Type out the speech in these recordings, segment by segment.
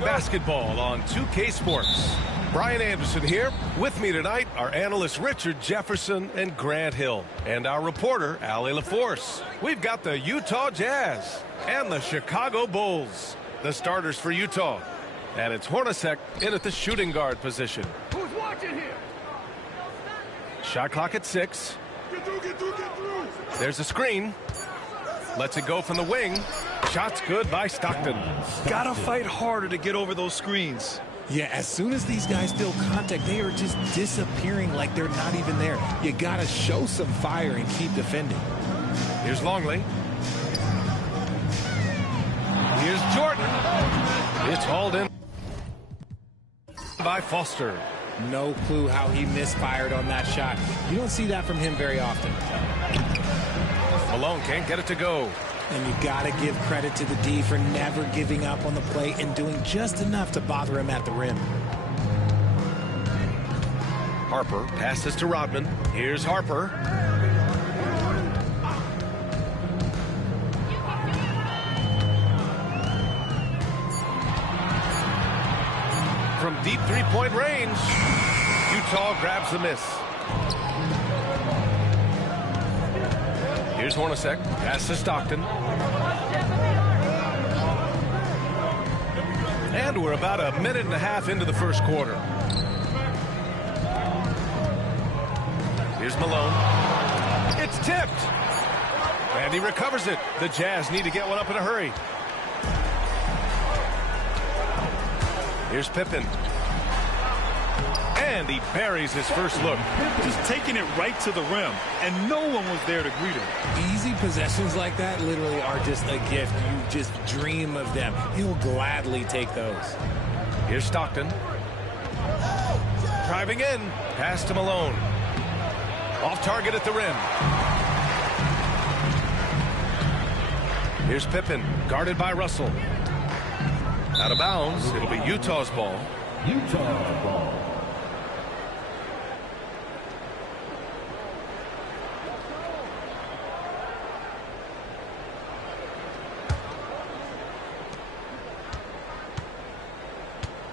Basketball on 2K Sports. Brian Anderson here. With me tonight are analysts Richard Jefferson and Grant Hill, and our reporter, Ali LaForce. We've got the Utah Jazz and the Chicago Bulls, the starters for Utah. And it's Hornacek in at the shooting guard position. Who's watching here? Shot clock at 6. Get through. There's a screen. Lets it go from the wing. Shot's good by Stockton. Gotta fight harder to get over those screens. Yeah, as soon as these guys feel contact, they are just disappearing like they're not even there. You gotta show some fire and keep defending. Here's Longley. Here's Jordan. It's hauled in by Foster. No clue how he misfired on that shot. You don't see that from him very often. Malone can't get it to go. And you gotta give credit to the D for never giving up on the play and doing just enough to bother him at the rim. Harper passes to Rodman. Here's Harper. From deep three-point range, Utah grabs the miss. Here's Hornacek. Pass to Stockton. And we're about a minute and a half into the first quarter. Here's Malone. It's tipped. And he recovers it. The Jazz need to get one up in a hurry. Here's Pippen. And he buries his first look. Just taking it right to the rim, and no one was there to greet him. Easy possessions like that literally are just a gift. You just dream of them. He'll gladly take those. Here's Stockton. Driving in. Pass to Malone. Off target at the rim. Here's Pippen. Guarded by Russell. Out of bounds. It'll be Utah's ball. Utah ball.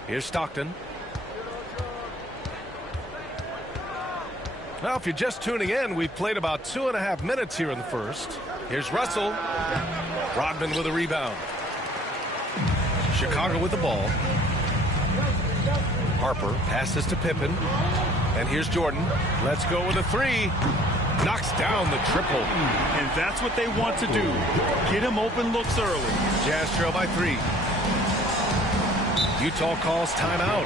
Here's Stockton. Now, if you're just tuning in, we've played about 2.5 minutes here in the first. Here's Russell. Rodman with a rebound. Chicago with the ball. Harper passes to Pippen. And here's Jordan. Let's go with a three. Knocks down the triple. And that's what they want to do. Get him open looks early. Jazz trail by 3. Utah calls timeout.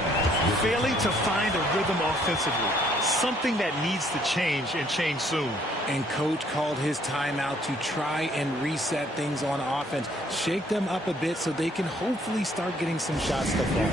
Failing to find a rhythm offensively. Something that needs to change, and change soon. And coach called his timeout to try and reset things on offense. Shake them up a bit so they can hopefully start getting some shots to fall.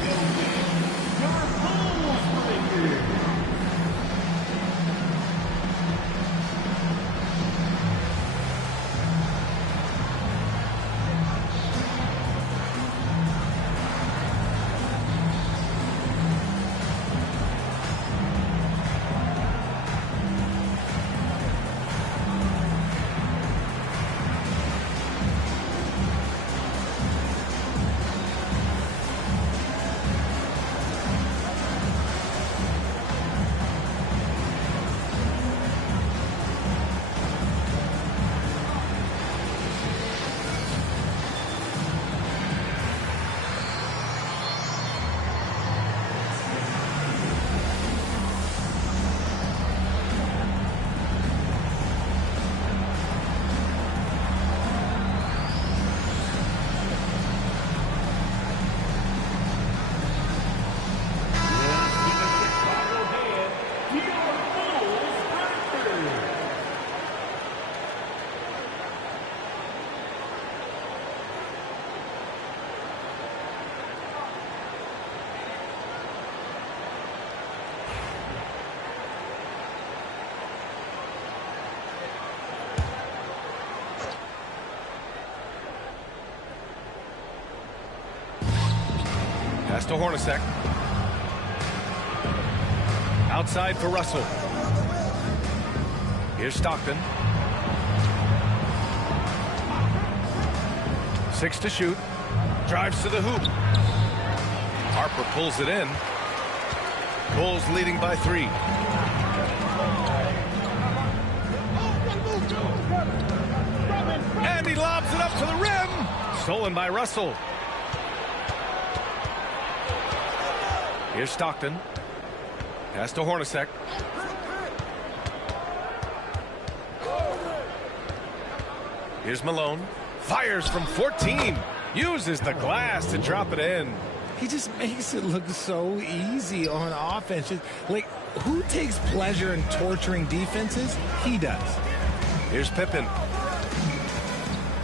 Pass to Hornacek. Outside for Russell. Here's Stockton. 6 to shoot. Drives to the hoop. Harper pulls it in. Bulls leading by 3. And he lobs it up to the rim. Stolen by Russell. Here's Stockton. Pass to Hornacek. Here's Malone. Fires from 14. Uses the glass to drop it in. He just makes it look so easy on offense. Like, who takes pleasure in torturing defenses? He does. Here's Pippen.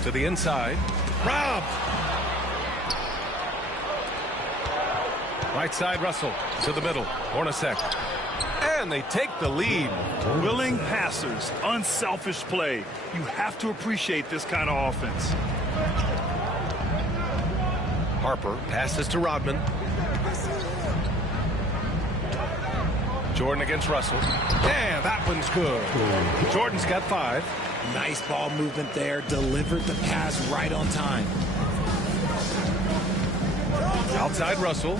To the inside. Robbed. Right side, Russell. To the middle. Hornacek. And they take the lead. Willing passers, unselfish play. You have to appreciate this kind of offense. Harper passes to Rodman. Jordan against Russell. And that one's good. Jordan's got 5. Nice ball movement there. Delivered the pass right on time. Outside Russell.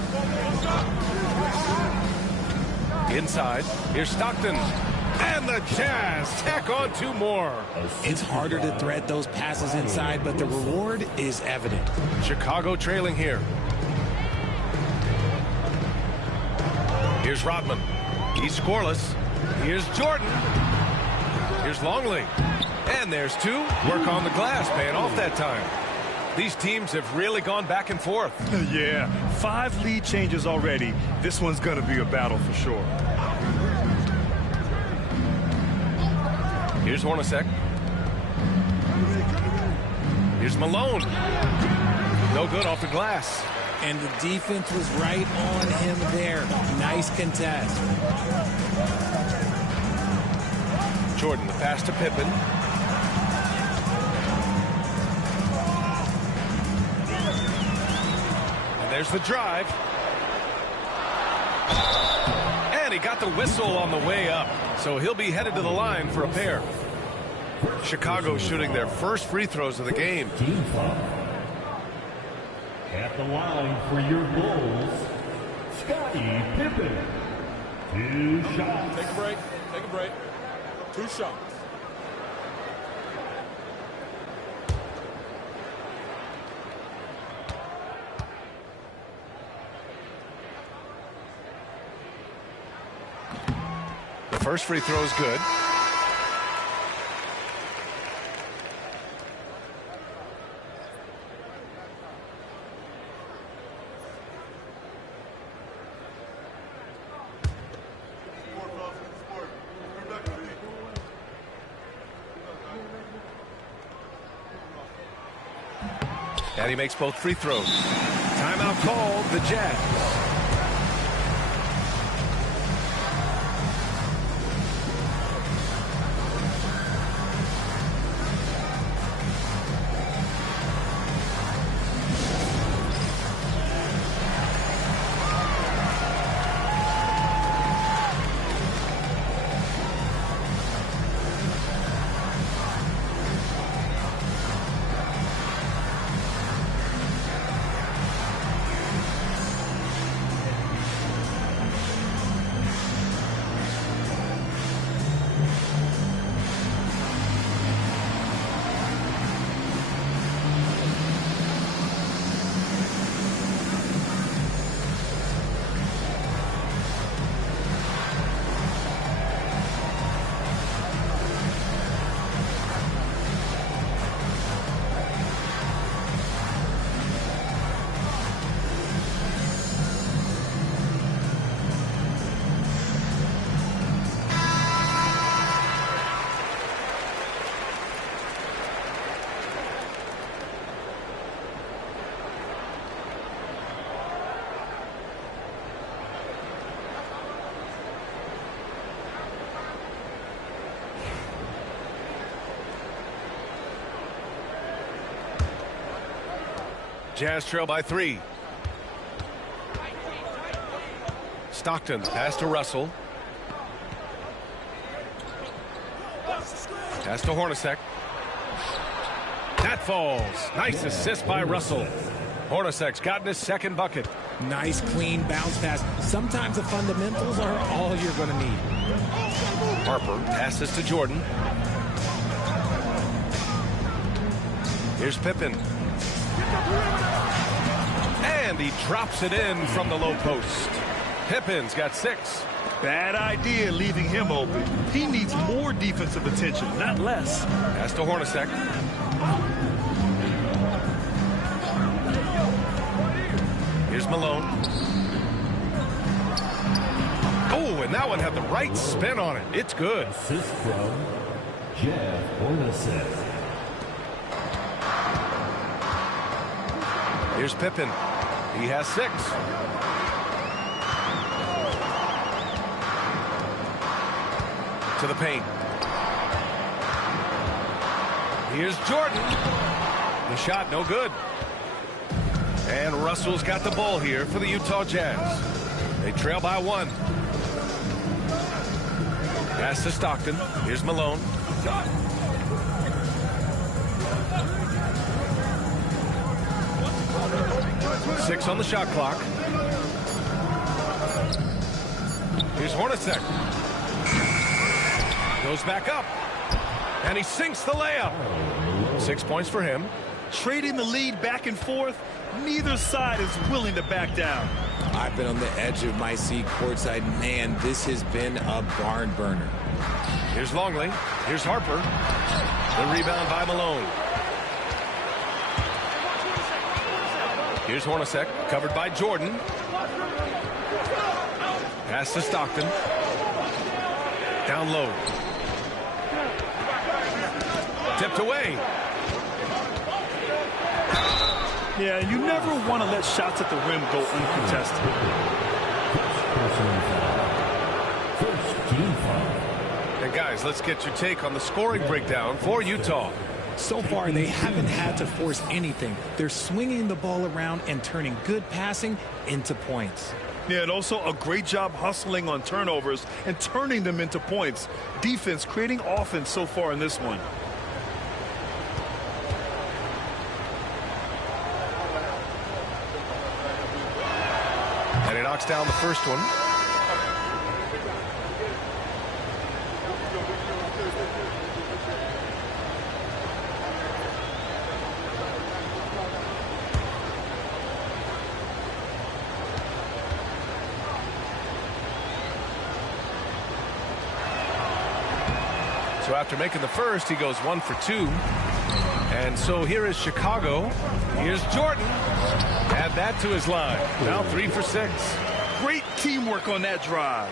Inside. Here's Stockton. And the Jazz tack on 2 more. It's harder to thread those passes inside, but the reward is evident. Chicago trailing here. Here's Rodman. He's scoreless. Here's Jordan. Here's Longley. And there's 2. Work on the glass, paying off that time. These teams have really gone back and forth. Yeah, 5 lead changes already. This one's going to be a battle for sure. Here's Hornacek. Here's Malone. No good off the glass. And the defense was right on him there. Nice contest. Jordan, the pass to Pippen. And there's the drive. And he got the whistle on the way up. So he'll be headed to the line for a pair. Chicago shooting their first free throws of the game. Team foul. At the line for your Bulls, Scottie Pippen. 2 shots. Take a break. Take a break. 2 shots. The first free throw is good. And he makes both free throws. Timeout called, the Jazz. Jazz trail by 3. Stockton pass to Russell. Pass to Hornacek. That falls. Nice assist by Russell. Hornacek's gotten his second bucket. Nice, clean bounce pass. Sometimes the fundamentals are all you're going to need. Harper passes to Jordan. Here's Pippen. And he drops it in from the low post. Pippen's got 6. Bad idea leaving him open. He needs more defensive attention, not less. Pass to Hornacek. Here's Malone. Oh, and that one had the right spin on it. It's good. Assist from Jeff Hornacek. Here's Pippen. He has 6. To the paint. Here's Jordan. The shot no good. And Russell's got the ball here for the Utah Jazz. They trail by 1. Pass to Stockton. Here's Malone. Six on the shot clock. Here's Hornacek. Goes back up. And he sinks the layup. 6 points for him. Trading the lead back and forth, neither side is willing to back down. I've been on the edge of my seat courtside. Man, this has been a barn burner. Here's Longley. Here's Harper. The rebound by Malone. Here's Hornacek, covered by Jordan. Pass to Stockton. Down low. Tipped away. Yeah, you never want to let shots at the rim go uncontested. First team foul. And guys, let's get your take on the scoring breakdown for Utah. So far, they haven't had to force anything. They're swinging the ball around and turning good passing into points. Yeah, and also a great job hustling on turnovers and turning them into points. Defense creating offense so far in this one. And he knocks down the first one. So after making the first, he goes 1 for 2. And so here is Chicago. Here's Jordan. Add that to his line. Now 3 for 6. Great teamwork on that drive,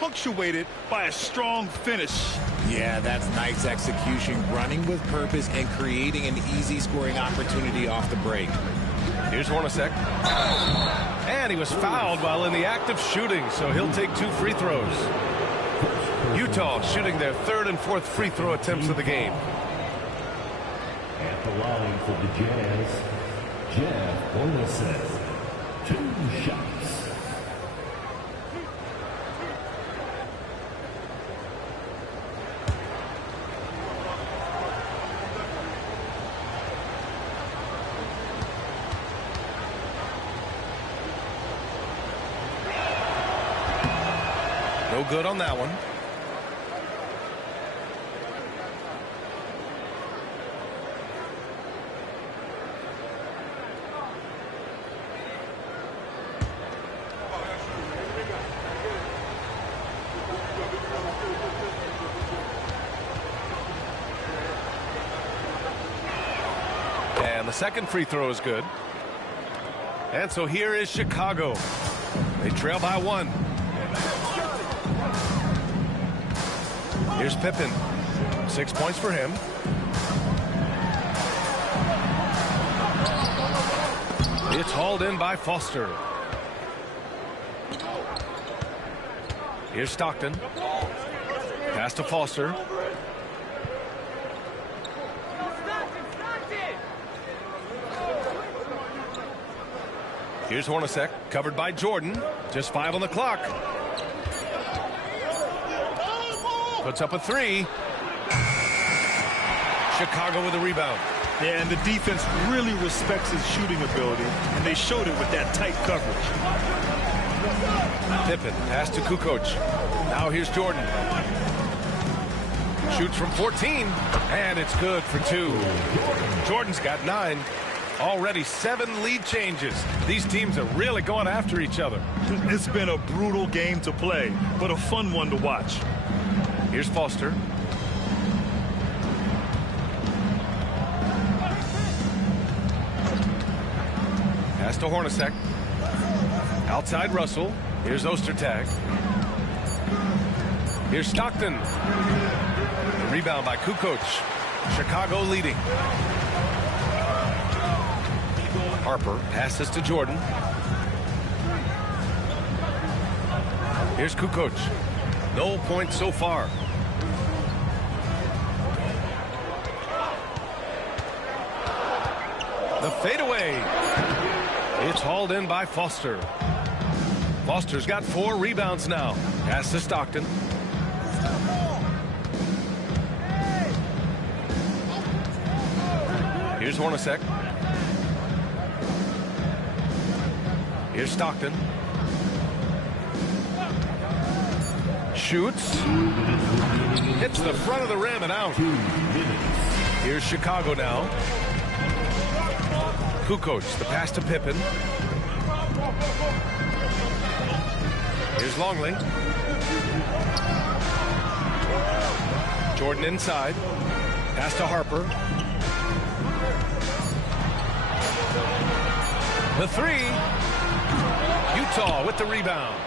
punctuated by a strong finish. Yeah, that's nice execution, running with purpose and creating an easy scoring opportunity off the break. Here's Hornacek. And he was fouled while in the act of shooting, so he'll take 2 free throws. Utah shooting their 3rd and 4th free throw attempts of the game. At the line for the Jazz, Jeff Hornacek. 2 shots. No good on that one. And the second free throw is good. And so here is Chicago. They trail by 1. Here's Pippen. 6 points for him. It's hauled in by Foster. Here's Stockton. Pass to Foster. Here's Hornacek, covered by Jordan. Just 5 on the clock. Puts up a 3. Chicago with a rebound. Yeah, and the defense really respects his shooting ability, and they showed it with that tight coverage. Pippen, pass to Kukoc. Now here's Jordan. Shoots from 14, and it's good for 2. Jordan's got 9. Already 7 lead changes. These teams are really going after each other. It's been a brutal game to play, but a fun one to watch. Here's Foster. Pass to Hornacek. Outside Russell. Here's Ostertag. Here's Stockton. The rebound by Kukoc. Chicago leading. Harper passes to Jordan. Here's Kukoc. No points so far. The fadeaway. It's hauled in by Foster. Foster's got 4 rebounds now. Pass to Stockton. Here's Hornacek. Here's Stockton. Shoots. Hits the front of the rim and out. Here's Chicago now. Kukoc, the pass to Pippen. Here's Longley. Jordan inside. Pass to Harper. The 3. Utah with the rebound.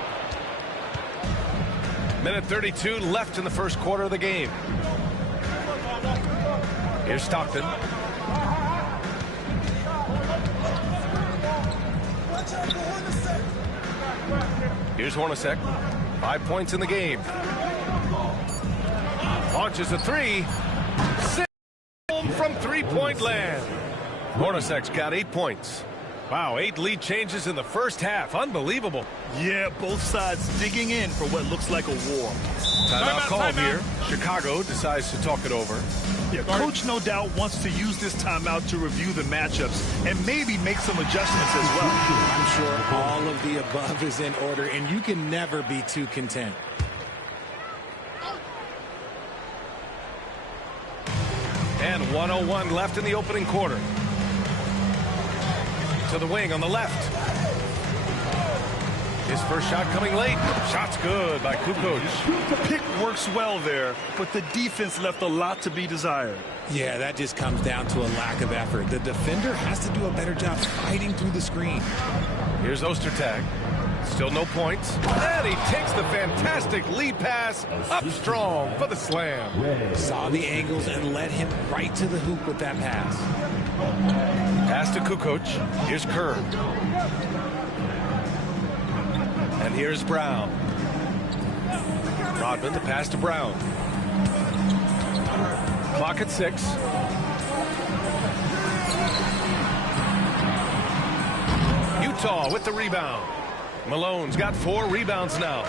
Minute 32 left in the first quarter of the game. Here's Stockton. Here's Hornacek. 5 points in the game. Launches a 3. 6 from three-point land. Hornacek's got 8 points. Wow, 8 lead changes in the first half. Unbelievable. Yeah, both sides digging in for what looks like a war. Timeout called here. Chicago decides to talk it over. Yeah, coach no doubt wants to use this timeout to review the matchups and maybe make some adjustments as well. I'm sure all of the above is in order, and you can never be too content. And 1:01 left in the opening quarter. To the wing on the left. His first shot coming late. Shot's good by Kukoc. The pick works well there, but the defense left a lot to be desired. Yeah, that just comes down to a lack of effort. The defender has to do a better job fighting through the screen. Here's Ostertag. Still no points. And he takes the fantastic lead pass up strong for the slam. Saw the angles and led him right to the hoop with that pass. Pass to Kukoc. Here's Kerr. And here's Brown. Rodman, the pass to Brown. Clock at 6. Utah with the rebound. Malone's got 4 rebounds now.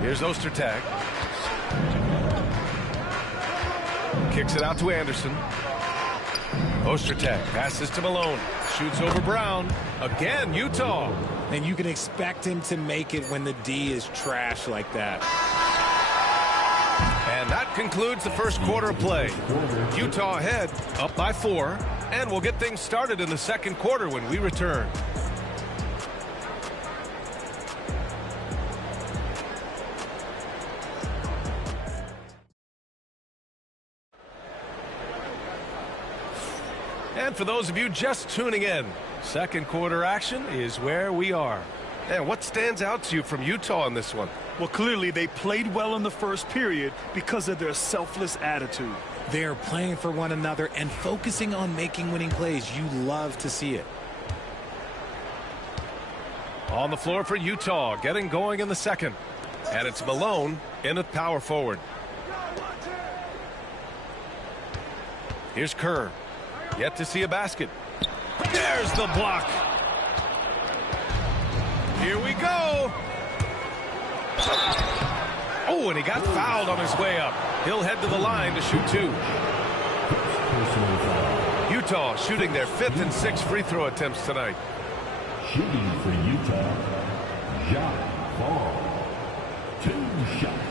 Here's Ostertag. Kicks it out to Anderson. Ostertag passes to Malone. Shoots over Brown. Again, Utah. And you can expect him to make it when the D is trash like that. And that concludes the first quarter of play. Utah ahead, up by 4. And we'll get things started in the second quarter when we return. And for those of you just tuning in, second quarter action is where we are. And what stands out to you from Utah in this one? Well, clearly they played well in the first period because of their selfless attitude. They're playing for one another and focusing on making winning plays. You love to see it. On the floor for Utah, getting going in the second. And it's Malone in at power forward. Here's Kerr. Yet to see a basket. There's the block. Here we go. Oh, and he got fouled on his way up. He'll head to the line to shoot 2. Personal foul. Utah shooting their 5th and 6th free throw attempts tonight. Shooting for Utah, Jacques Vaughn. 2 shots.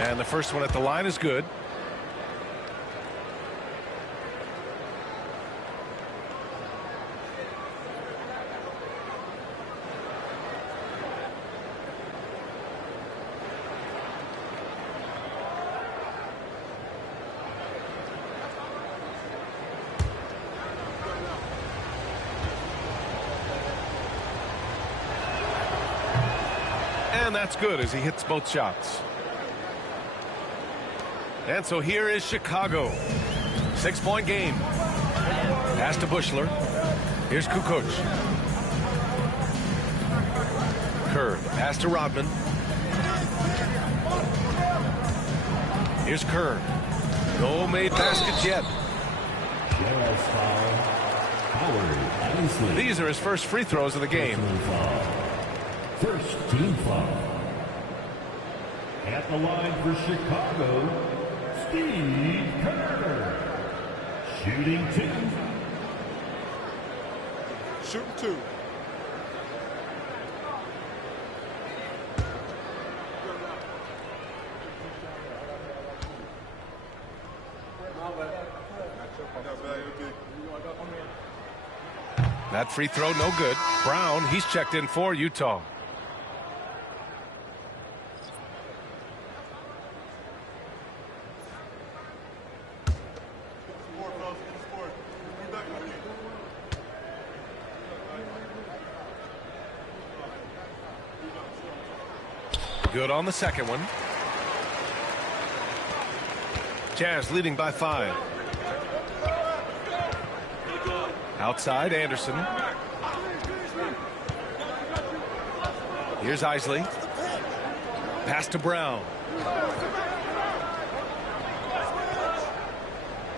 And the first one at the line is good. And that's good as he hits both shots. And so here is Chicago. 6-point game. Pass to Bushler. Here's Kukoc. Kerr. Pass to Rodman. Here's Kerr. No made baskets yet. Jazz foul. Howard Ainsley. These are his first free throws of the game. Personal foul. First team foul. At the line for Chicago, Steve Kerr. Shooting 2. Shooting 2. That free throw no good. Brown, he's checked in for Utah. Good on the second one. Jazz leading by 5. Outside, Anderson. Here's Isley. Pass to Brown.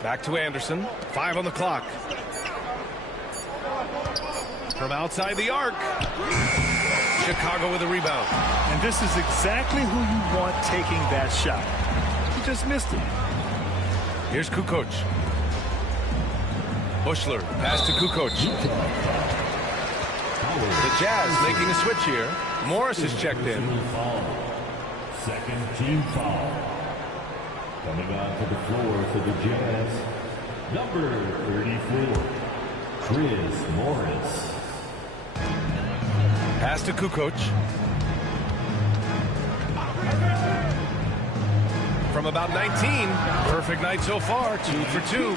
Back to Anderson. 5 on the clock. From outside the arc. Chicago with a rebound. And this is exactly who you want taking that shot. He just missed it. Here's Kukoc. Bushler, pass to Kukoc. The Jazz making a switch here. Morris is checked in. Second team foul. Coming onto the floor for the Jazz, number 34, Chris Morris. Pass to Kukoc. From about 19. Perfect night so far. 2 for 2.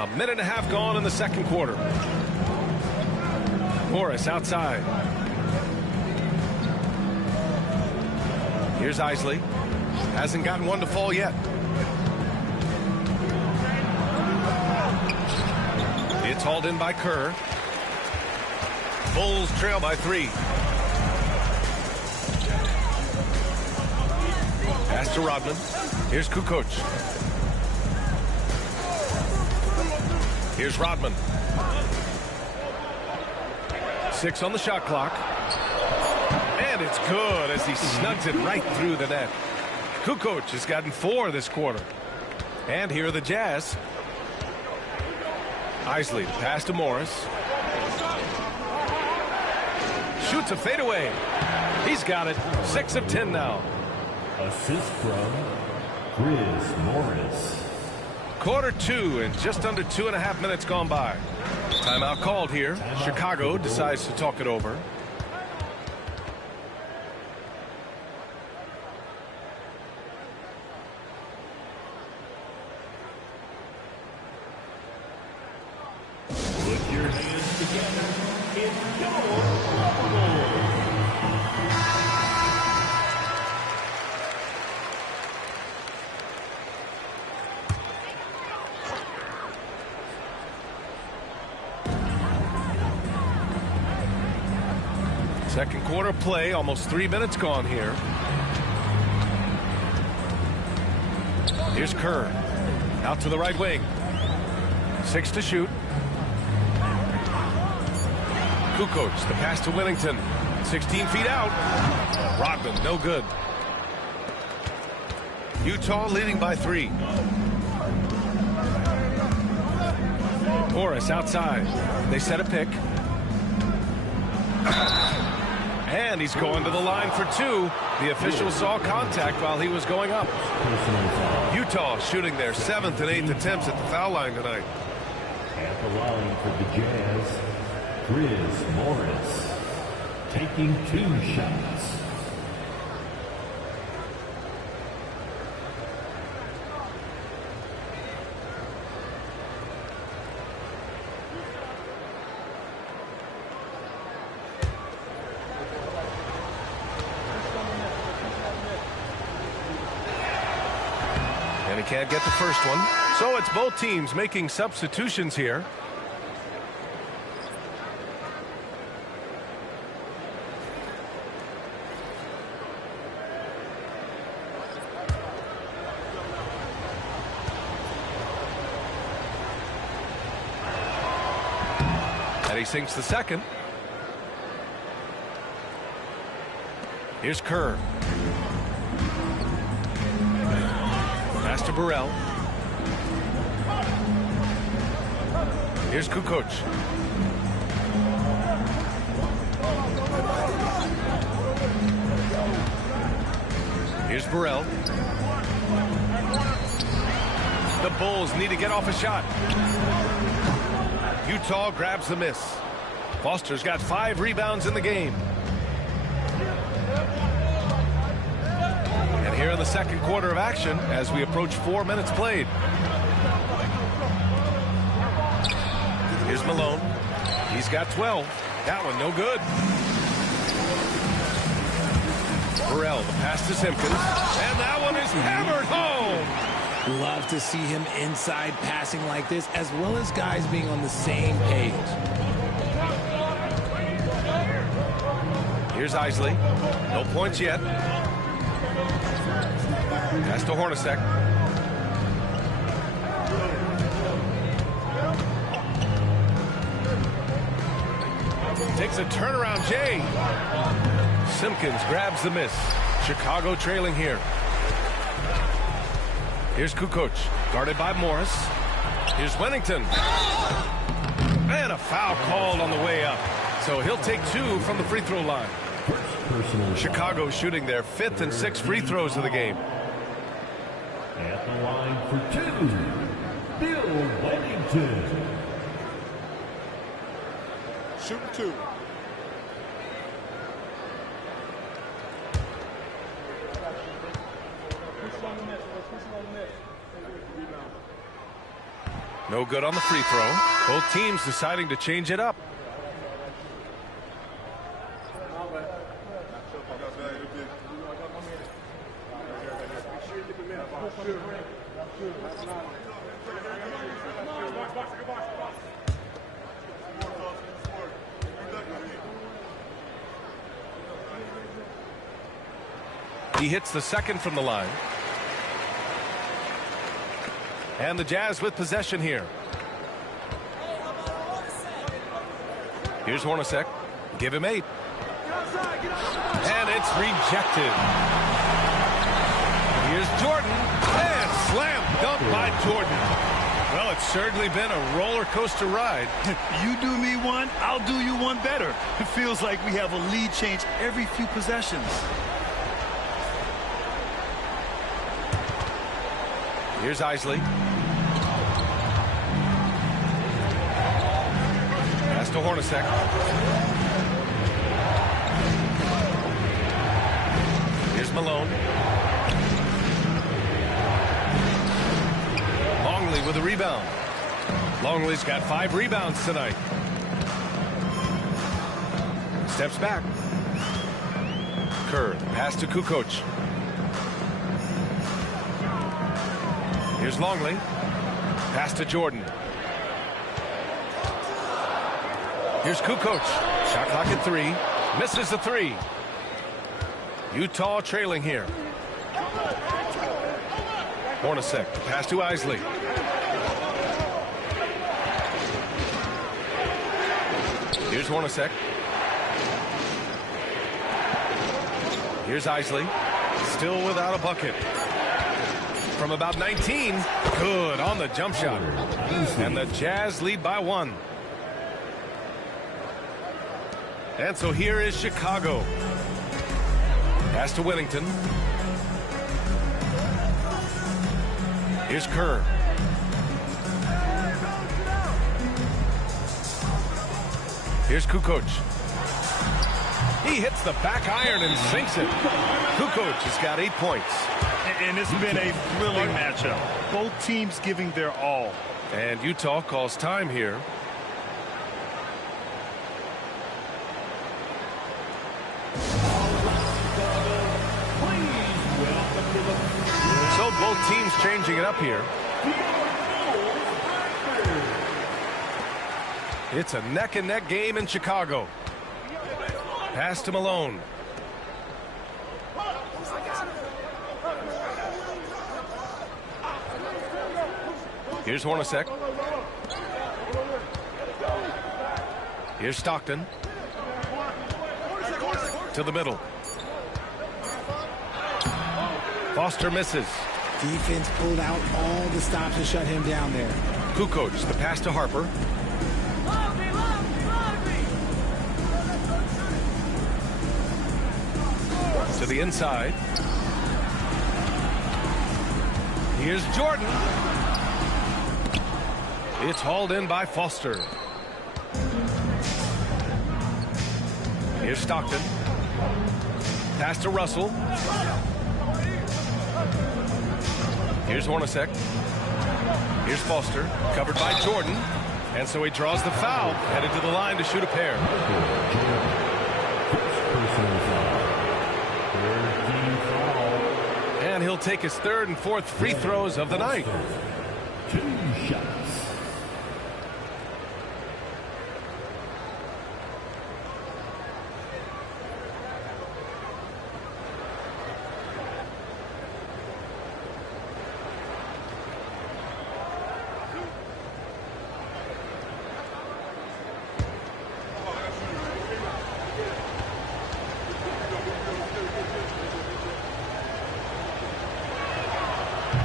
A minute and a half gone in the second quarter. Morris outside. Here's Isley. Hasn't gotten one to fall yet. It's hauled in by Kerr. Bulls trail by 3. Pass to Rodman. Here's Kukoc. Here's Rodman. 6 on the shot clock. And it's good as he snugs it right through the net. Kukoc has gotten 4 this quarter. And here are the Jazz. Isley, pass to Morris. Shoots a fadeaway. He's got it. 6 of 10 now. Assist from Chris Morris. Quarter 2 and just under 2.5 minutes gone by. Timeout called here. Chicago decides to talk it over. Put your hands together in your Second quarter play, almost 3 minutes gone here. Here's Kerr. Out to the right wing. 6 to shoot. Kukoc, the pass to Whittington. 16 feet out. Rodman, no good. Utah leading by 3. Morris outside. They set a pick. And he's going to the line for 2. The official saw contact while he was going up. Utah shooting their 7th and 8th attempts at the foul line tonight. At the line for the Jazz, Chris Morris, taking 2 shots. And he can't get the first one. So it's both teams making substitutions here. And he sinks the second. Here's Kerr. Pass to Burrell. Here's Kukoc. Here's Burrell. The Bulls need to get off a shot. Utah grabs the miss. Foster's got 5 rebounds in the game. And here in the second quarter of action as we approach 4 minutes played. Here's Malone. He's got 12. That one no good. Burrell, the pass to Simpkins. And that one is hammered home. Love to see him inside passing like this, as well as guys being on the same page. Here's Isley. No points yet. Pass to Hornacek. Takes a turnaround, Jay. Simpkins grabs the miss. Chicago trailing here. Here's Kukoc, guarded by Morris. Here's Whittington. And a foul called on the way up. So he'll take 2 from the free throw line. Chicago shooting their 5th and 6th free throws of the game. At the line for 2, Bill Whittington. Shooting 2. No good on the free throw. Both teams deciding to change it up. He hits the second from the line. And the Jazz with possession here. Here's Hornacek. Give him 8. And it's rejected. Here's Jordan. And slam dunk by Jordan. Well, it's certainly been a roller coaster ride. You do me one, I'll do you one better. It feels like we have a lead change every few possessions. Here's Isley. Pass to Hornacek. Here's Malone. Longley with a rebound. Longley's got 5 rebounds tonight. Steps back. Kerr, pass to Kukoc. Here's Longley. Pass to Jordan. Here's Kukoc. Shot clock at 3. Misses the three. Utah trailing here. Hornacek, pass to Isley. Here's Hornacek. Here's Isley. Still without a bucket. From about 19. Good on the jump shot. And the Jazz lead by 1. And so here is Chicago. Pass to Whittington. Here's Kerr. Here's Kukoc. He hits the back iron and sinks it. Kukoc has got 8 points. And it's been a thrilling matchup. Both teams giving their all. And Utah calls time here. So both teams changing it up here. It's a neck-and-neck game in Chicago. Pass to Malone. Here's Hornacek. Here's Stockton. To the middle. Foster misses. Defense pulled out all the stops to shut him down there. Kukoc, the pass to Harper. To the inside. Here's Jordan. It's hauled in by Foster. Here's Stockton. Pass to Russell. Here's Hornacek. Here's Foster. Covered by Jordan. And so he draws the foul. Headed to the line to shoot a pair. And he'll take his 3rd and 4th free throws of the night. 2 shots.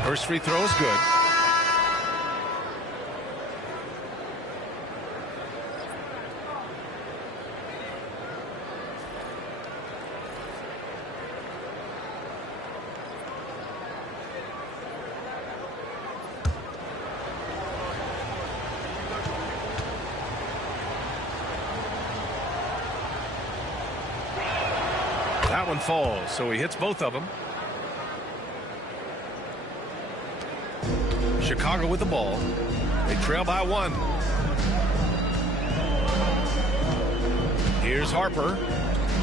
First free throw is good. That one falls, so he hits both of them. Chicago with the ball. They trail by 1. Here's Harper.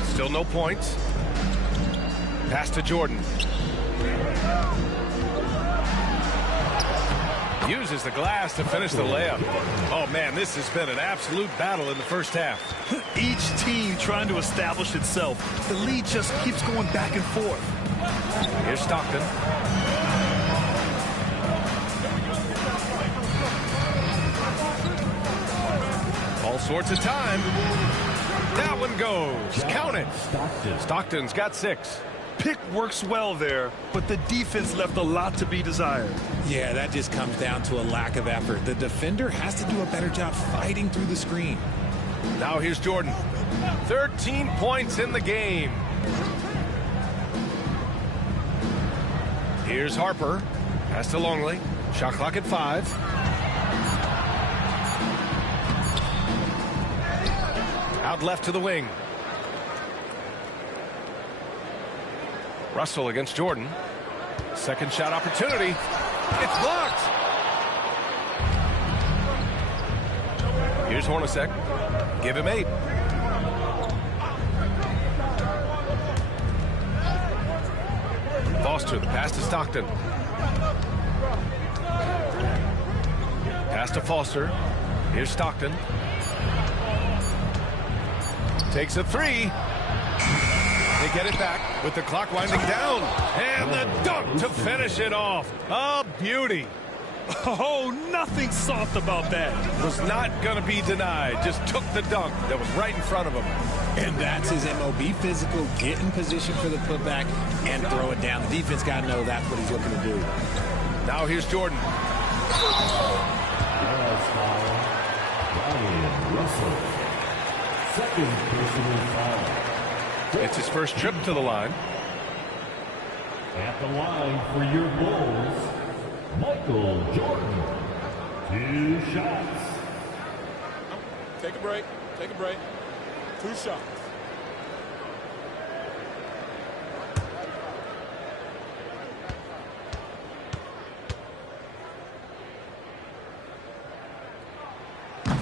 Still no points. Pass to Jordan. Uses the glass to finish the layup. Oh, man, this has been an absolute battle in the first half. Each team trying to establish itself. The lead just keeps going back and forth. Here's Stockton. All sorts of time. That one goes. Count it. Stockton's got 6. Pick works well there, but the defense left a lot to be desired. Yeah, that just comes down to a lack of effort. The defender has to do a better job fighting through the screen. Now here's Jordan. 13 points in the game. Here's Harper. Pass to Longley. Shot clock at 5. Out left to the wing. Russell against Jordan. Second shot opportunity. It's blocked. Here's Hornacek. Give him 8. Foster, the pass to Stockton. Pass to Foster. Here's Stockton. Takes a 3. They get it back with the clock winding down. And the dunk to finish it off. A beauty. Oh, nothing soft about that. Was not going to be denied. Just took the dunk that was right in front of him. And that's his MOB physical. Get in position for the putback and throw it down. The defense got to know that's what he's looking to do. Now here's Jordan. Russell. Second personal foul. It's his first trip to the line. At the line for your Bulls, Michael Jordan. 2 shots. Take a break. Take a break. 2 shots.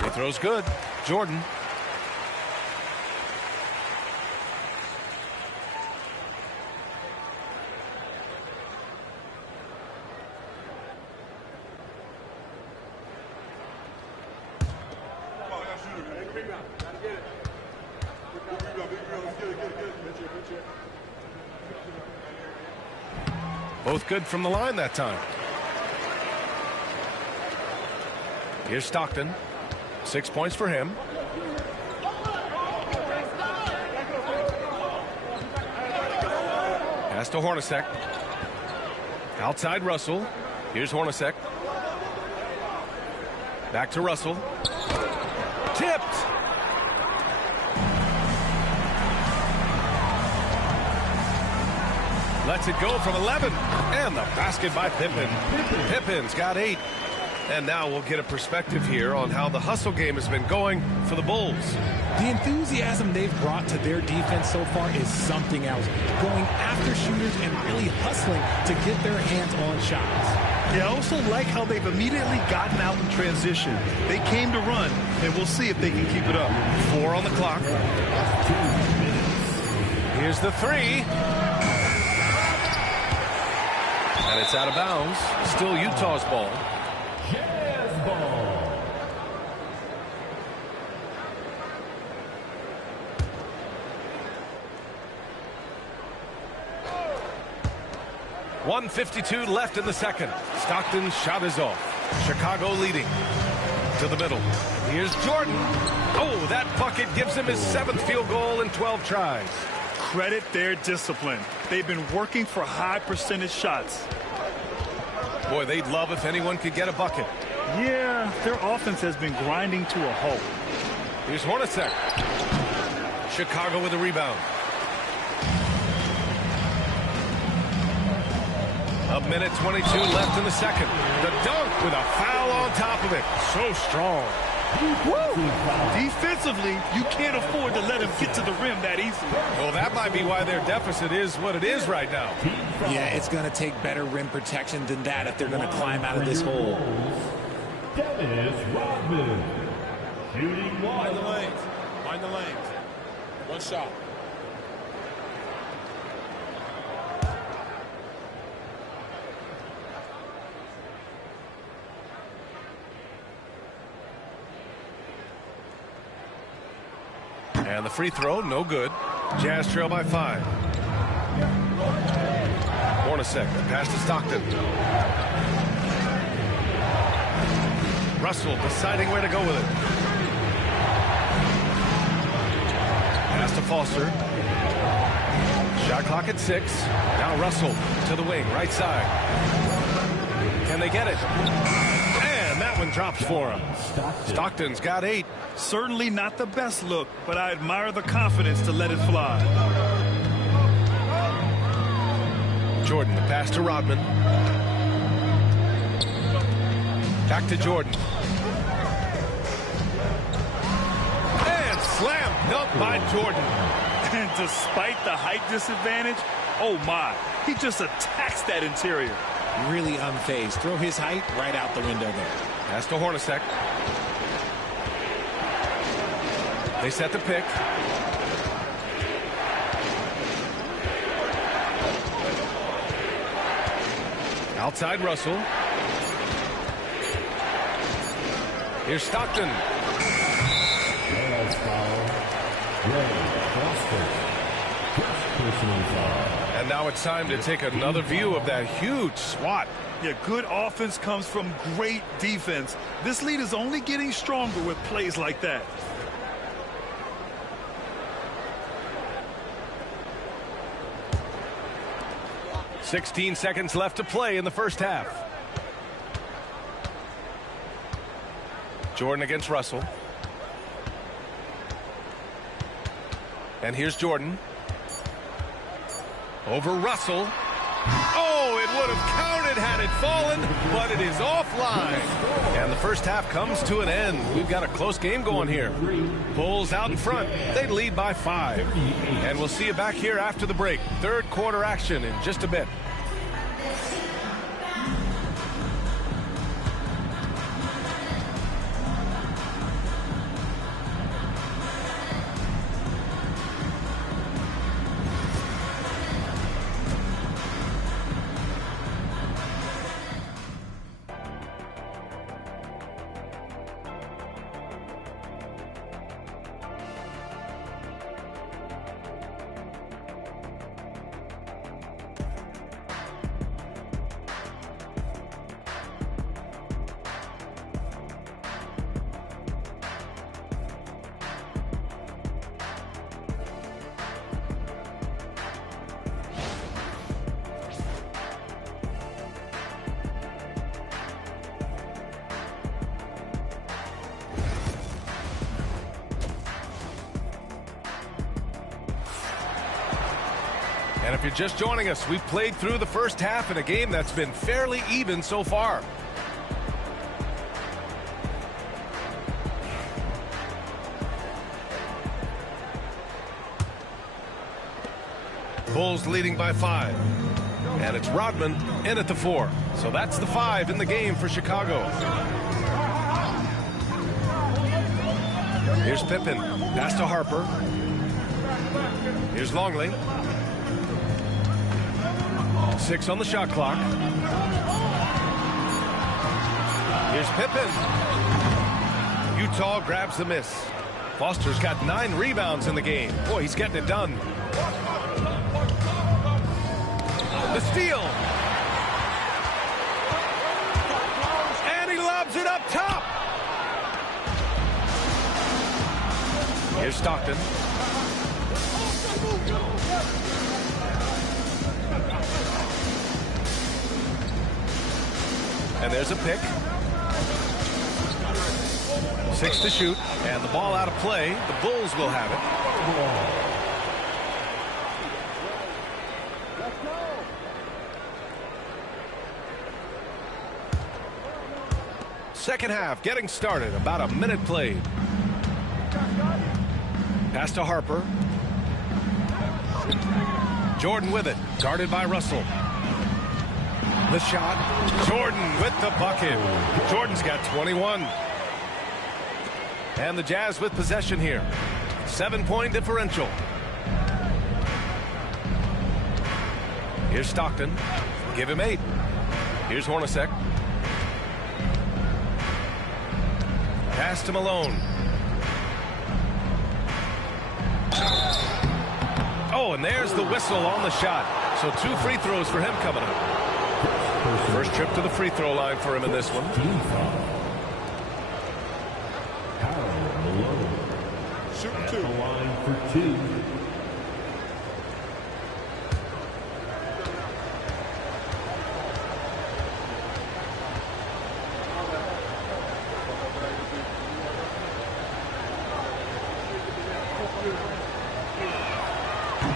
He throws good. Jordan. Both good from the line that time. Here's Stockton. 6 points for him. Pass to Hornacek. Outside Russell. Here's Hornacek. Back to Russell. Tipped. Lets it go from 11. And the basket by Pippen. Pippen's got 8. And now we'll get a perspective here on how the hustle game has been going for the Bulls. The enthusiasm they've brought to their defense so far is something else. Going after shooters and really hustling to get their hands on shots. Yeah, I also like how they've immediately gotten out in transition. They came to run, and we'll see if they can keep it up. 4 on the clock. Here's the 3. And it's out of bounds. Still Utah's ball. Jazz ball. .152 left in the second. Stockton's shot is off. Chicago leading. To the middle. Here's Jordan. Oh, that bucket gives him his 7th field goal in 12 tries. Credit their discipline. They've been working for high percentage shots. Boy, they'd love if anyone could get a bucket. Yeah, their offense has been grinding to a halt. Here's Hornacek. Chicago with a rebound. A minute 22 left in the second. The dunk with a foul on top of it. So strong. Woo! Defensively, you can't afford to let him get to the rim that easily. Well, that might be why their deficit is what it is right now. Yeah, it's going to take better rim protection than that if they're going to climb out of this hole. Dennis Rodman. Shooting Mind the one. lanes. Mind the lanes. 1 shot. And the free throw, no good. Jazz trail by 5. Hornacek, pass to Stockton. Russell deciding where to go with it. Pass to Foster. Shot clock at 6. Now Russell to the wing, right side. Can they get it? And that one drops for him. Stockton's got 8. Certainly not the best look, but I admire the confidence to let it fly. Jordan, the pass to Rodman. Back to Jordan. And slam dunk by Jordan. And despite the height disadvantage, oh my, he just attacks that interior. Really unfazed. Throw his height right out the window there. Pass to Hornacek. They set the pick. Outside Russell. Here's Stockton. Jazz foul. Ray Foster. First And now it's time to take another view of that huge swat. Yeah, good offense comes from great defense. This lead is only getting stronger with plays like that. "16 seconds left to play in the first half. Jordan against Russell. And here's Jordan. Over Russell. Oh, it would have counted had it fallen, but it is offline. And the first half comes to an end. We've got a close game going here. Bulls out in front. They lead by 5. And we'll see you back here after the break. Third quarter action in just a bit. And if you're just joining us, we've played through the first half in a game that's been fairly even so far. Bulls leading by 5. And it's Rodman in at the 4. So that's the 5 in the game for Chicago. Here's Pippen. Pass to Harper. Here's Longley. 6 on the shot clock. Here's Pippen. Utah grabs the miss. Foster's got 9 rebounds in the game. Boy, he's getting it done. The steal. And he lobs it up top. Here's Stockton. And there's a pick. 6 to shoot. And the ball out of play. The Bulls will have it. Second half getting started. About a minute played. Pass to Harper. Jordan with it. Guarded by Russell. The shot. Jordan with the bucket. Jordan's got 21. And the Jazz with possession here. 7-point differential. Here's Stockton. Give him 8. Here's Hornacek. Pass to Malone. Oh, and there's the whistle on the shot. So 2 free throws for him coming up. First trip to the free throw line for him in this one. Shooting 2. Line for 2.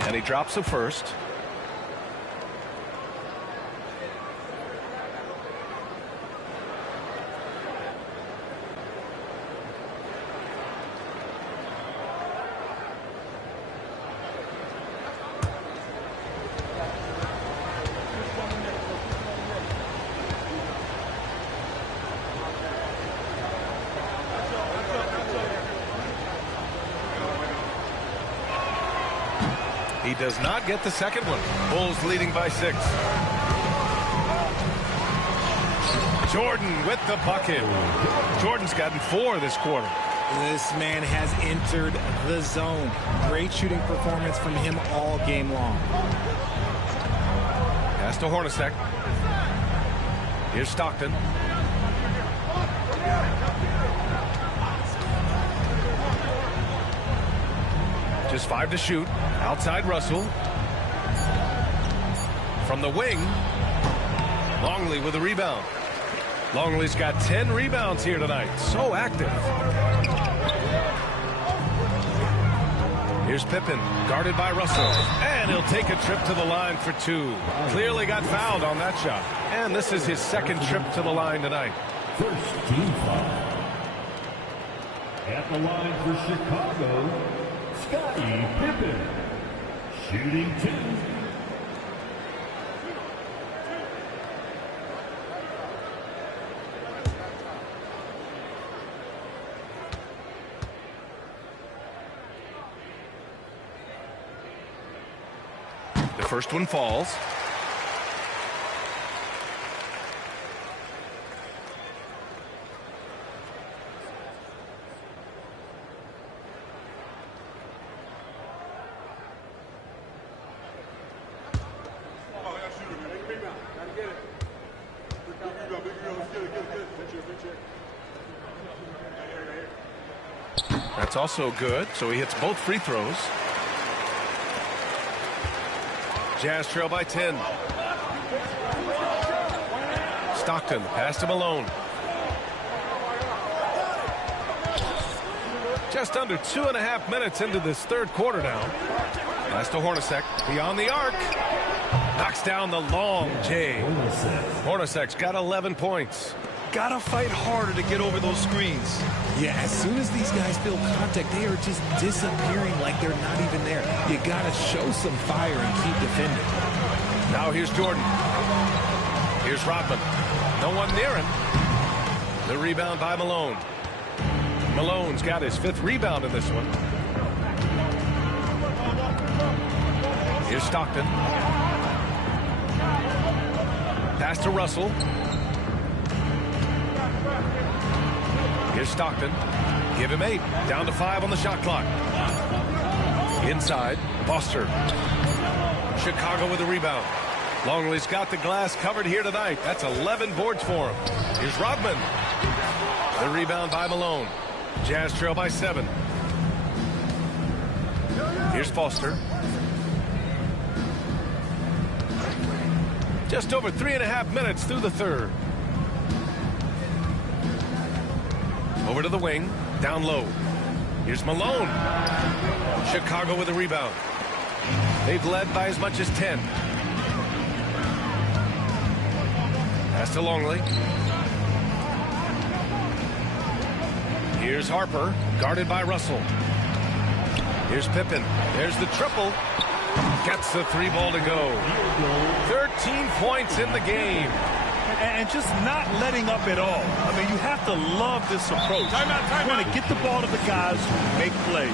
And he drops a first. He does not get the second one. Bulls leading by 6. Jordan with the bucket. Jordan's gotten 4 this quarter. This man has entered the zone. Great shooting performance from him all game long. Pass to Hornacek. Here's Stockton. Just 5 to shoot. Outside Russell. From the wing. Longley with a rebound. Longley's got 10 rebounds here tonight. So active. Here's Pippen, guarded by Russell. And he'll take a trip to the line for 2. Clearly got fouled on that shot. And this is his second trip to the line tonight. First team foul. At the line for Chicago, Scottie Pippen. Shooting 2. The first one falls. That's also good, so he hits both free throws. Jazz trail by 10. Stockton, pass to Malone. Just under 2.5 minutes into this third quarter now. Pass to Hornacek, beyond the arc. Knocks down the long J. Hornacek's got 11 points. Gotta fight harder to get over those screens. Yeah, as soon as these guys feel contact, they are just disappearing like they're not even there. You gotta show some fire and keep defending. Now here's Jordan. Here's Rodman. No one near him. The rebound by Malone. Malone's got his 5th rebound in this one. Here's Stockton. Pass to Russell. Here's Stockton. Give him 8. Down to 5 on the shot clock. Inside, Foster. Chicago with the rebound. Longley's got the glass covered here tonight. That's 11 boards for him. Here's Rodman. The rebound by Malone. Jazz trail by 7. Here's Foster. Just over 3.5 minutes through the third. Over to the wing, down low. Here's Malone. Chicago with a rebound. They've led by as much as 10. Pass to Longley. Here's Harper, guarded by Russell. Here's Pippen. There's the triple. Gets the 3 ball to go. 13 points in the game. And just not letting up at all. I mean, you have to love this approach. You want to get the ball to the guys who make plays.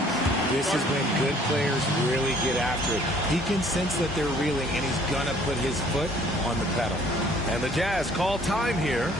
This is when good players really get after it. He can sense that they're reeling, and he's going to put his foot on the pedal. And the Jazz call time here.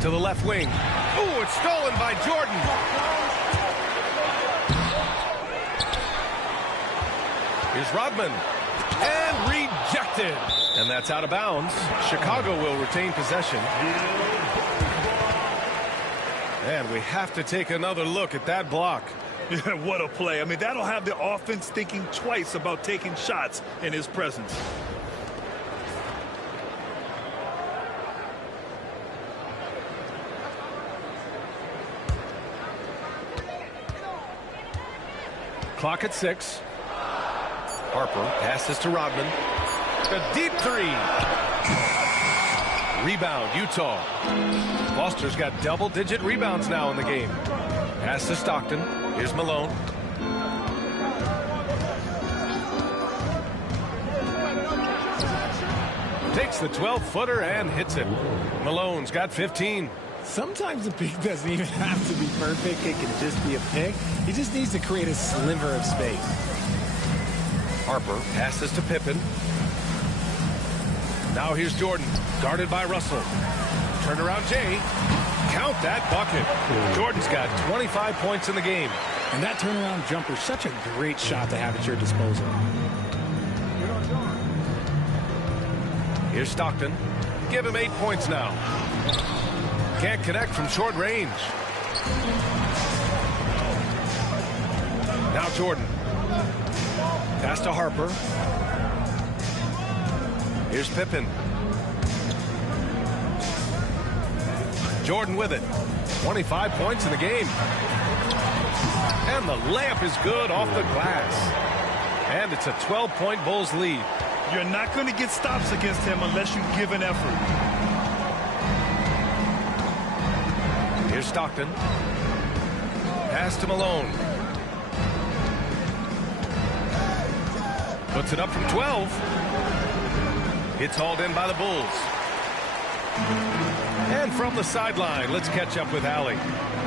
To the left wing. Ooh, it's stolen by Jordan. Here's Rodman. And rejected. And that's out of bounds. Chicago will retain possession. And we have to take another look at that block. Yeah, what a play. I mean, that'll have the offense thinking twice about taking shots in his presence. Clock at 6. Harper passes to Rodman. A deep three. Rebound, Utah. Foster's got double-digit rebounds now in the game. Pass to Stockton. Here's Malone. Takes the 12-footer and hits it. Malone's got 15. Sometimes the pick doesn't even have to be perfect. It can just be a pick. He just needs to create a sliver of space. Harper passes to Pippen. Now here's Jordan, guarded by Russell. Turnaround Jay. Count that bucket. Jordan's got 25 points in the game. And that turnaround jumper, such a great shot to have at your disposal. Here's Stockton. Give him 8 points now. Can't connect from short range. Now Jordan. Pass to Harper. Here's Pippen. Jordan with it. 25 points in the game. And the layup is good off the glass. And it's a 12-point Bulls lead. You're not going to get stops against him unless you give an effort. Here's Stockton. Pass to Malone. Puts it up from 12. It's hauled in by the Bulls. And from the sideline, let's catch up with Allie.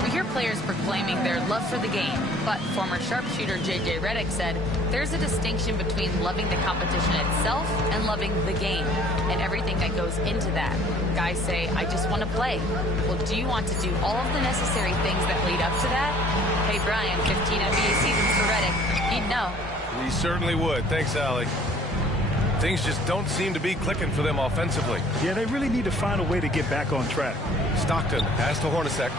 We hear players proclaiming their love for the game, but former sharpshooter J.J. Redick said there's a distinction between loving the competition itself and loving the game and everything that goes into that. Guys say, I just want to play. Well, do you want to do all of the necessary things that lead up to that? Hey, Brian, 15 NBA seasons for Redick. He'd know. We certainly would. Thanks, Allie. Things just don't seem to be clicking for them offensively. Yeah, they really need to find a way to get back on track. Stockton pass to Hornacek.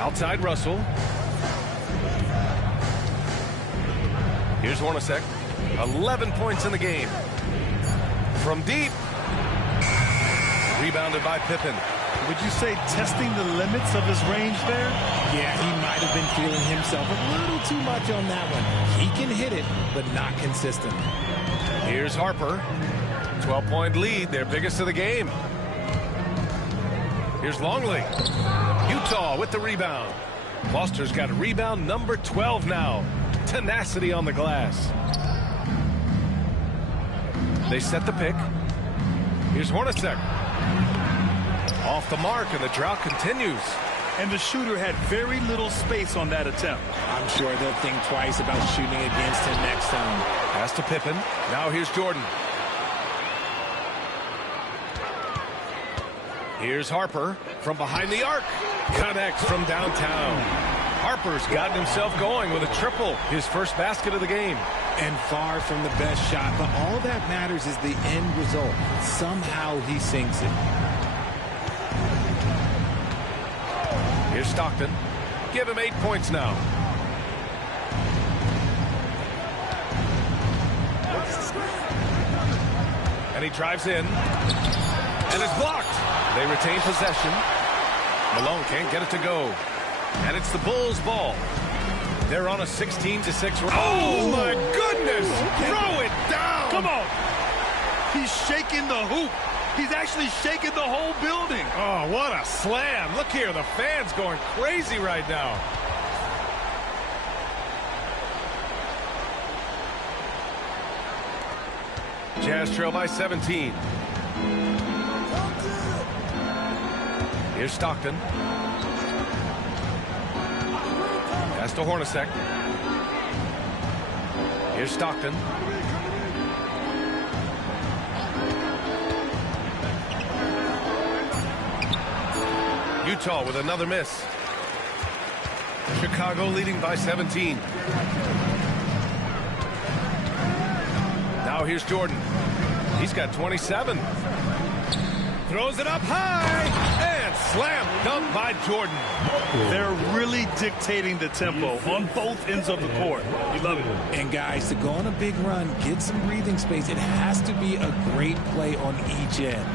Outside Russell. Here's Hornacek. 11 points in the game. From deep. Rebounded by Pippen. Would you say testing the limits of his range there? Yeah, he might have been feeling himself a little too much on that one. He can hit it, but not consistent. Here's Harper. 12-point lead, their biggest of the game. Here's Longley. Utah with the rebound. Foster's got a rebound number 12 now. Tenacity on the glass. They set the pick. Here's Hornacek. Off the mark, and the drought continues. And the shooter had very little space on that attempt. I'm sure they'll think twice about shooting against him next time. Pass to Pippen. Now here's Jordan. Here's Harper from behind the arc. Connects from downtown. Harper's gotten himself going with a triple, his first basket of the game. And far from the best shot, but all that matters is the end result. Somehow he sinks it. Here's Stockton. Give him 8 points now. And he drives in. And it's blocked. They retain possession. Malone can't get it to go. And it's the Bulls' ball. They're on a 16-6 run. Oh, my goodness! Throw it down! Come on! He's shaking the hoop. He's actually shaking the whole building. Oh, what a slam. Look here, the fans going crazy right now. Jazz trail by 17. Here's Stockton. Pass to Hornacek. Here's Stockton. Utah with another miss. Chicago leading by 17. Now here's Jordan. He's got 27. Throws it up high and slam dunk by Jordan. They're really dictating the tempo on both ends of the court. You love it. And guys, to go on a big run, get some breathing space, it has to be a great play on each end.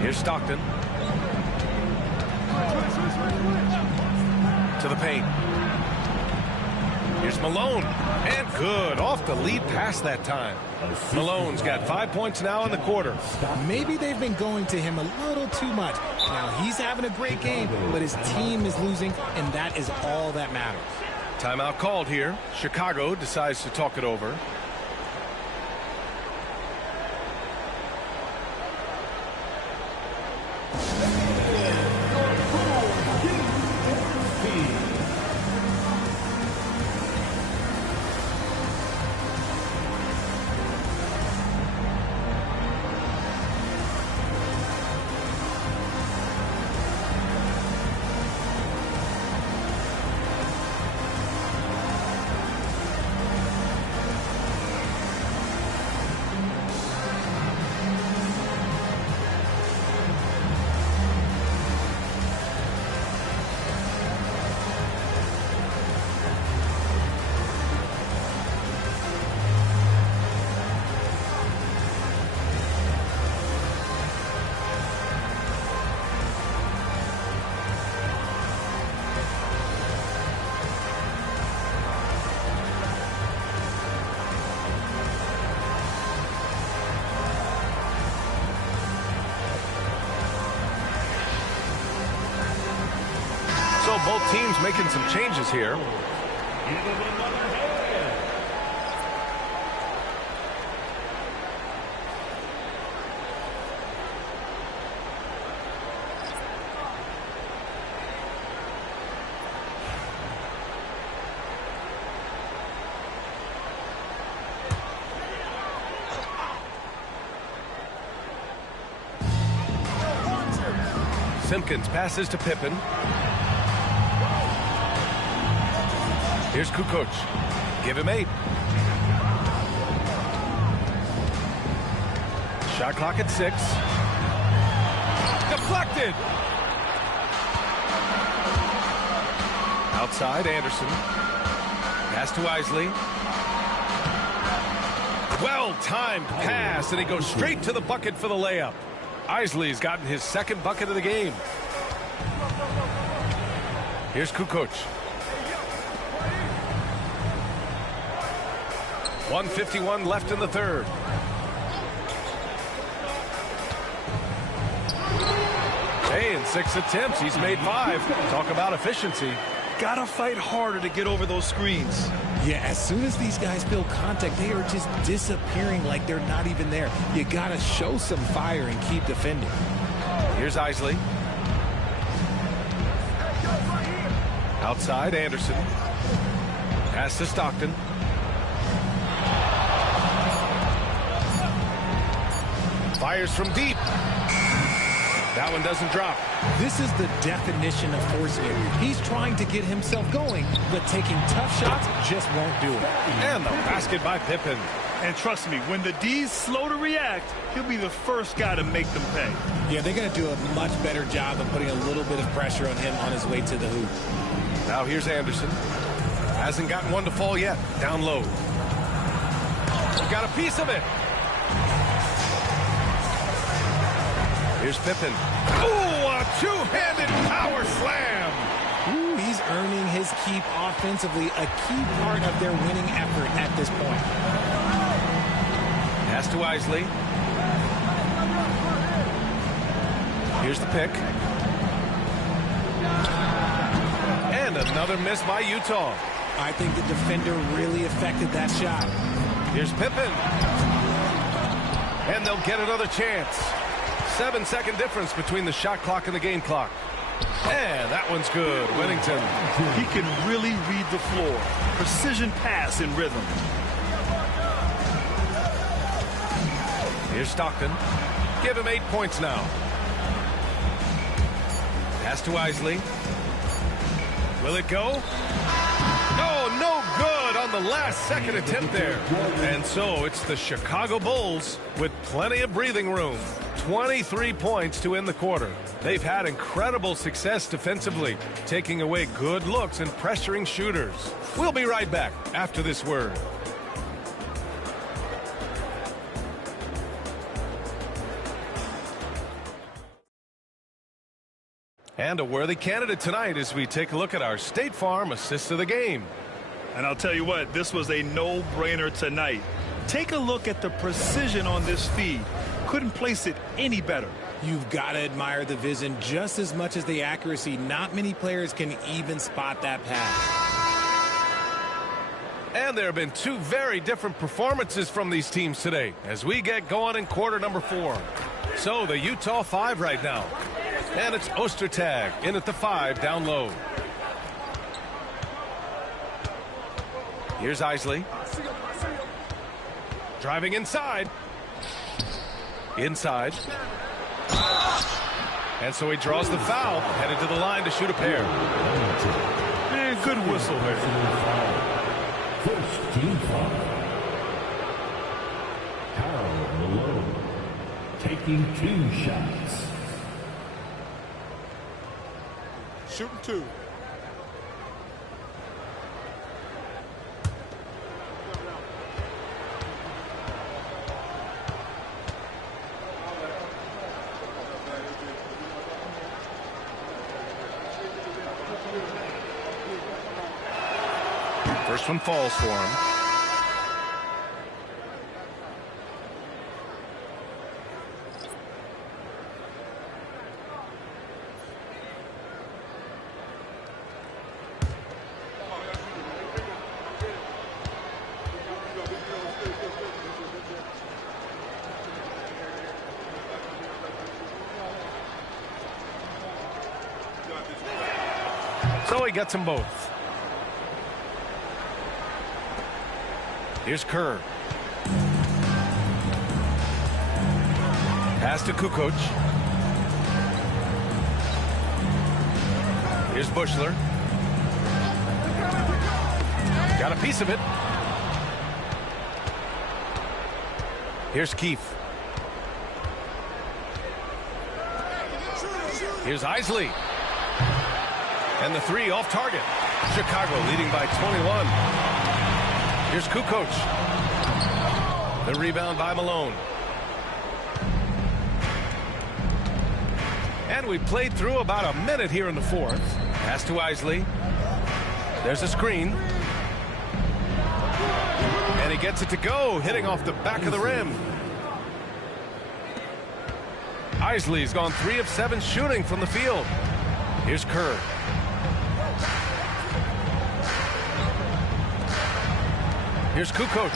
Here's Stockton. to the paint. Here's Malone. And good. Off the lead pass that time. Malone's got 5 points now in the quarter. Maybe they've been going to him a little too much. Now, he's having a great game, but his team is losing, and that is all that matters. Timeout called here. Chicago decides to talk it over. So both teams making some changes here. Simpkins passes to Pippen. Here's Kukoc. Give him 8. Shot clock at 6. Deflected. Outside, Anderson. Pass to Isley. Well-timed pass, and he goes straight to the bucket for the layup. Isley's gotten his second bucket of the game. Here's Kukoc. 1:51 left in the third. Hey, in 6 attempts, he's made 5. Talk about efficiency. Gotta fight harder to get over those screens. Yeah, as soon as these guys feel contact, they are just disappearing like they're not even there. You gotta show some fire and keep defending. Here's Isley. Outside, Anderson. Pass to Stockton. Fires from deep. That one doesn't drop. This is the definition of forcing it. He's trying to get himself going, but taking tough shots just won't do it. And the basket by Pippen. And trust me, when the D's slow to react, he'll be the first guy to make them pay. Yeah, they're going to do a much better job of putting a little bit of pressure on him on his way to the hoop. Now here's Anderson. Hasn't gotten one to fall yet. Down low. Got a piece of it. Here's Pippen. Ooh, a two-handed power slam. Ooh, he's earning his keep offensively, a key part of their winning effort at this point. Pass to Isley. Here's the pick. And another miss by Utah. I think the defender really affected that shot. Here's Pippen. And they'll get another chance. 7-second difference between the shot clock and the game clock. And that one's good. Whittington. He can really read the floor. Precision pass in rhythm. Here's Stockton. Give him 8 points now. Pass to Isley. Will it go? Oh, no good on the last second attempt there. And so it's the Chicago Bulls with plenty of breathing room. 23 points to end the quarter. They've had incredible success defensively, taking away good looks and pressuring shooters. We'll be right back after this word. And a worthy candidate tonight as we take a look at our State Farm assist of the game. And I'll tell you what, this was a no-brainer tonight. Take a look at the precision on this feed. Couldn't place it any better. You've got to admire the vision just as much as the accuracy. Not many players can even spot that pass. And there have been two very different performances from these teams today as we get going in quarter number 4. So the Utah 5 right now. And it's Ostertag in at the 5 down low. Here's Isley. Driving inside. Inside. And so he draws the foul, headed to the line to shoot a pair. And good whistle there. First team foul. Karl Malone taking 2 shots. Shooting 2. First one falls for him. So he gets them both. Here's Kerr. Pass to Kukoc. Here's Bushler. Got a piece of it. Here's Keefe. Here's Isley. And the 3 off target. Chicago leading by 21. Here's Kukoc. The rebound by Malone. And we played through about a minute here in the 4th. Pass to Isley. There's a screen. And he gets it to go, hitting off the back of the rim. Isley's gone 3 of 7 shooting from the field. Here's Kerr. Here's Kukoc.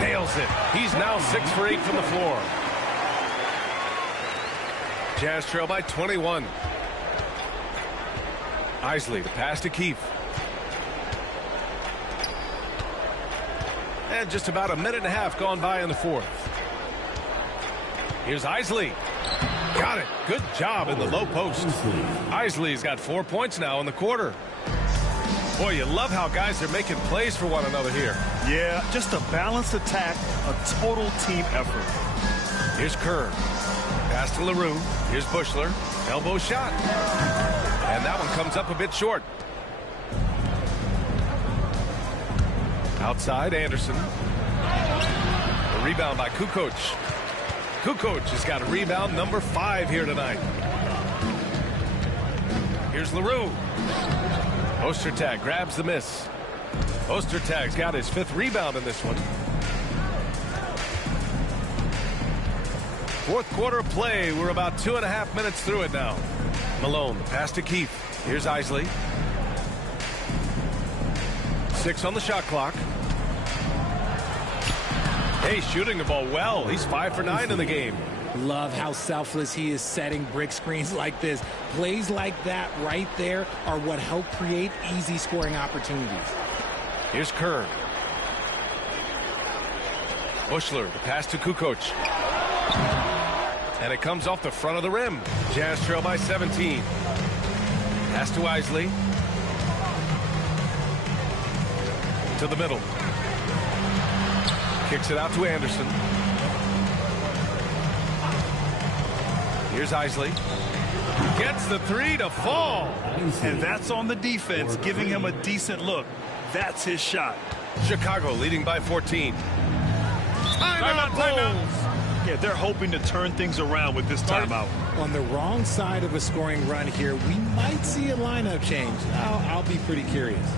Nails it. He's now 6 for 8 from the floor. Jazz trail by 21. Isley, the pass to Keefe. And just about a minute and a half gone by in the 4th. Here's Isley. Got it. Good job in the low post. Isley's got 4 points now in the quarter. Boy, you love how guys are making plays for one another here. Yeah, just a balanced attack, a total team effort. Here's Kerr. Pass to LaRue. Here's Bushler. Elbow shot. And that one comes up a bit short. Outside, Anderson. The rebound by Kukoc. Kukoc has got a rebound number 5 here tonight. Here's LaRue. Ostertag grabs the miss. Ostertag's got his 5th rebound in this one. 4th quarter of play. We're about 2.5 minutes through it now. Malone, pass to Keefe. Here's Isley. 6 on the shot clock. Hey, shooting the ball well. He's 5 for 9 in the game. Love how selfless he is setting brick screens like this. Plays like that right there are what help create easy scoring opportunities. Here's Kerr. Bushler, the pass to Kukoc. And it comes off the front of the rim. Jazz trail by 17. Pass to Isley. To the middle. Kicks it out to Anderson. Here's Isley. Gets the 3 to fall. And that's on the defense, giving him a decent look. That's his shot. Chicago leading by 14. Timeout. Yeah, they're hoping to turn things around with this timeout. on the wrong side of a scoring run here, we might see a lineup change. I'll be pretty curious.